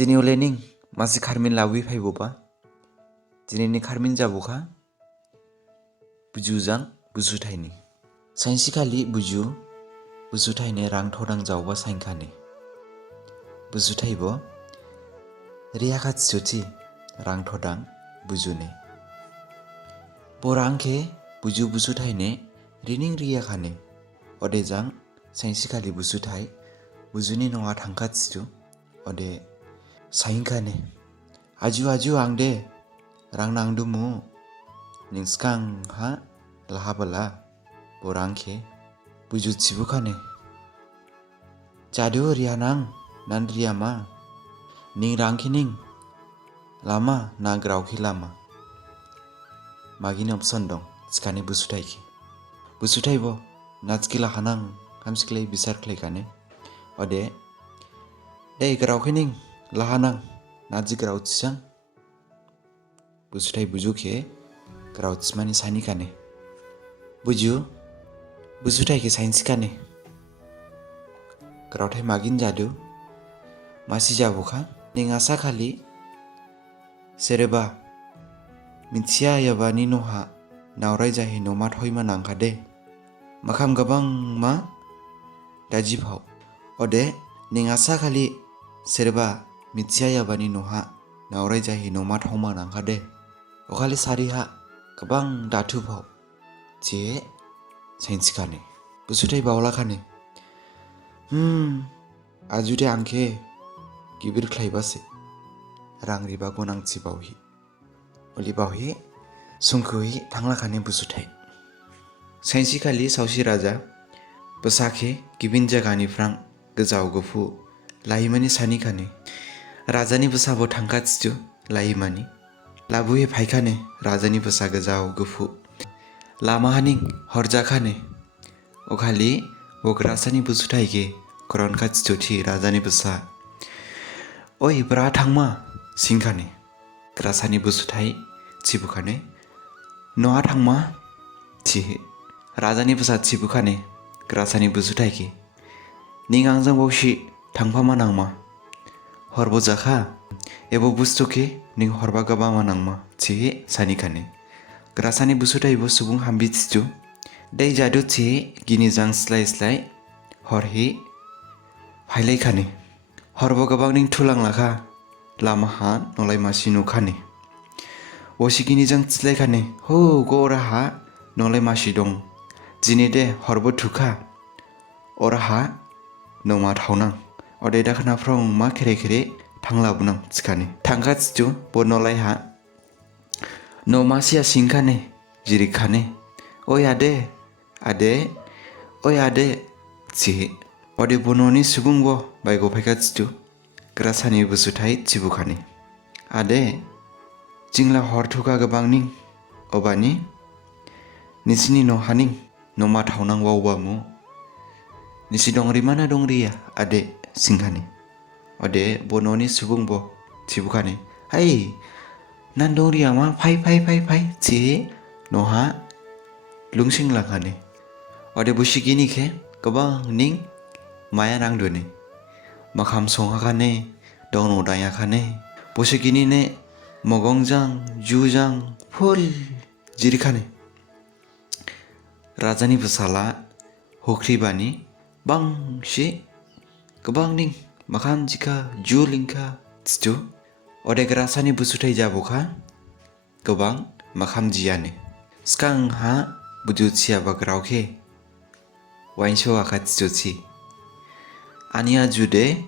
Dini ulening masih Kharimin lawi phai boba. Dini ni Kharimin jabuka. Buju Jang Busutai ni. Sainsi kali Buju Busutai ni rang thodang jauba sainka ni. Busutai bo riya kat suci rang thodang Buju ni. Borang ke Buju Busutai ni rining riya kane. Ode Jang sainsi kali Busutai Buju ni noa thangkat situ. Ode sainka ni. Aju ang de rang nang dumu. Ningskang ha lahabala borang ke Buju cibuka ne. Jadu riya nang nan riya ma. Ning rang ki ning lama na grau ki lama. Magini opson dong skani Busutai ki. Busutai bo natski lahanang hamsklei bisar klei kane. Ode dei grau ki ning lahanang natji grau tsang. Busutai Buju ke grau tsmani sani kane. Buju Busutai ke sainsi kane. Grau thai magin jadu masih jabuka ning asa kali sereba mintia yabani noha naurai jahi nomat hoima nangkade makam gabang ma daji phau. Ode ning asa kali sereba mintia yabani noha naurai jahi nomat homa nangkade okali sariha gabang datu phau je sainsi kane. Busutai baula kane. Ajude angke gibir khlaibase rang riba gonang cibauhi. Oli bauhi sungkui thangla kane Busutai. Sainsi kali sausi raja besake gibin jagani frang gejau gufu lahimani sani kane. Rajani besabo thangkat situ lahimani. Labuhe phaikane rajani besa gejau gufu. Lama haning horja kane. Okhali bograsani Busutai ke koron kat situ rajani besa. Oi bra thangma singkane. Grasani Busutai cibukane. Noa thangma cihe. Rajani besa cibukane grasani Busutai ke. Ning angjang bausi thangpama nangma. Horbo jaka ebo bustu ke ning horba gabama nangma cihe sani kane. Grasani Busutai bo subung hambit situ. Dei jadu cihe gini jang slai horhi phailai kane. Horbo gabang ning thulang laka lama ha nolai masi nukane. Osi gini jang slai kane ho gora ha nolai masi dong. Jini de horbo thuka ora ha noma thaunang. Ode dakhna frong ma khere thangla bunang tskane. Thangkat situ bo nolai ha noma sia singkane jiri khane. Oi ade oi ade cihe. Ode bononi subung bo baigo phaikat situ grasani Busutai cibukane. Ade jingla hor thuka gabang ning obani nisini no haning noma thaunang wauba mu nisi dongri mana dongri ya ade singkane. Ode bononi subung bo cibukane. Hai nan dongri ama phai cihe noha lungsing langane. Ode busigini ke gabang ning maya nang dune. Makam songha kane dongno daya kane. Busigini ne mogongjang jujang full jiri kane. Rajani besala hokri bani bangsi gabang ning makam jika julingka situ. Ode grasani Busutai jabuka gabang makam jiane. Skang ha Buju ciaba grau ke wainsho akat situ. Ania jude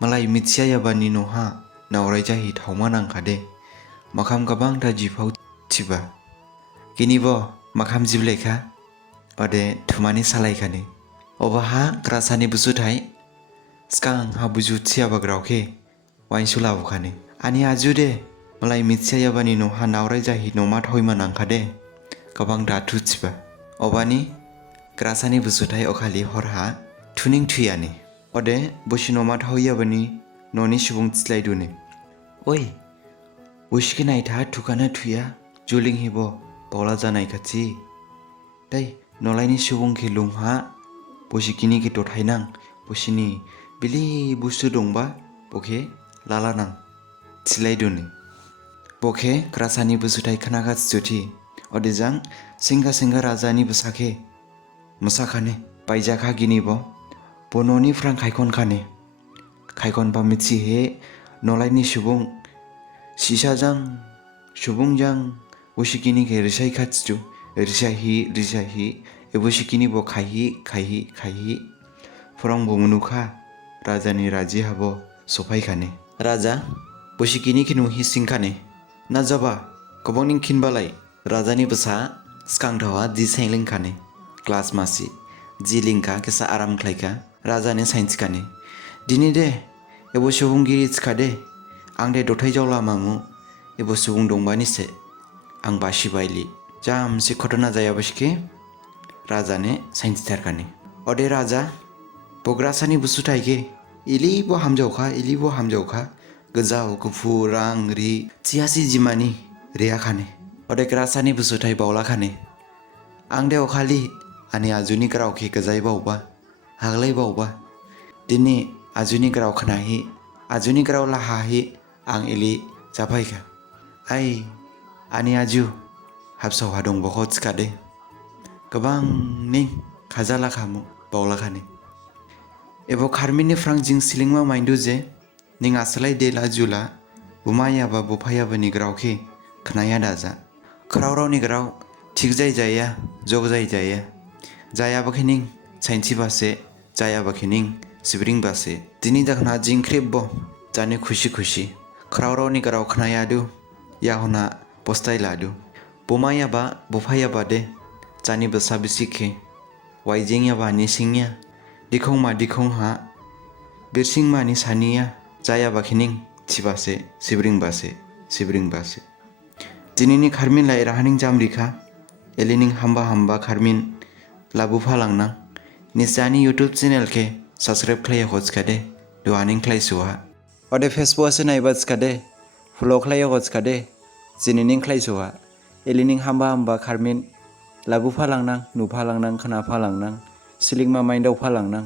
malai mitsia yabani noha naurai jahi thauma nangkade makam gabang daji phau ciba. Kini bo makam jibleka ode thumani salai kane. Obaha grasani Busutai skang ha Buju ciaba grau ke wainsho labu kane. Ania jude malai mitsia yabani noha naurai jahi noma thoima nangkade gabang datu ciba. Obani grasani Busutai okhali horha tuning thuyane. Ode bosi noma thoya bani noni subung tslai dune. Oi bosi ke naitha thukana thuya juling hibo bola janai khachi. Dai nolaini subung ke lungha bosi kini ke tothainang bosini bili bustu dongba boke लालानां थिलाय दुनि बखे क्रासानि बुसुथाय खोनागा जुथि अदेजां सिंगा राजानि बुसाखे मुसाखाने बायजाखा गिनिब बन'नि फ्रां खायखनबा मिथिहे नलायनि सुबुं सिसाजां सुबुंजां उसिकिनि के रिसाय खाथिथु रिसाहि एबुसिकिनि ब खायहि फुरां बमुनुखा राजानि राजी हाबो सफायखाने राजा बुसिकिनि खिनु हिसिंखाने नाजाबा गबंनि खिनबालाय राजानि बुसा स्कांधावा दि सेंलिंखाने class मासि जि लिंका केसा आराम खायका राजानि साइन्सखाने दिनै दे एबो सुबुंगिरि थिखादे आं दे दथाय जावला मामु एबो सुबुं दंबानिसे आं बासि बायलि जामसे घटना जायाबसके राजाने साइन्स थारखाने अदे राजा बग्रासानि बुसुथायके इलिबो हामजावखा गोजाव गुफुर रां रि चियासि जिमानि रेयाखाने अदे ग्रासानि बुसुथाय बावलाखाने आं दे अखालि आनि आजुनि ग्रावखे गजाय बावबा हागलाय बावबा दिनै आजुनि ग्राव खनाहि आजुनि ग्राव लाहाहि आं इलि जाफायखा आइ आनि आजु हाबसावहा दं बखौ थिखादे गोबां निं खाजाला खामु बावलाखाने एबो खारमिननि फ्रां जिं सिलिंमा माइन्दु जे निं आसलाय देला जुला बुमायाबा बुफायाबानि ग्रावखे खनाया दाजा खरावरावनि ग्राव थिग जाया जग जाया जायाबाखै निं साइन्सि बासे जायाबाखै निं सिब्रिं बासे दिनै दाखना जिंख्रिब जाने खुशी खरावरावनि ग्राव खनायादु याहना पस्ताय लादु बुमायाबा बुफायाबा दे जानि बसा बिसिखे वाइजेंयाबा निसिंया दिखं हा बिरसिं मानि सानिया जायाबाखै निं थिबासे सिब्रिं बासे दिनैनि खारमिन लाय राहानिं जामरिखा एलिनिं हामबा खारमिन लाबुफा लांना निजानि यूट्यूब चैनल के सब्सक्राइब खालाया होचकादे दुआनिं खालायसुहा अदे फेसबुक से नायबा चकादे फलो खालाया होचकादे जिनिनिं खालायसुहा एलिनिं हामबा खारमिन लाबुफा लांना नुफा लांना खोनाफा लांना सिलिंमा माइन्डाव फालांना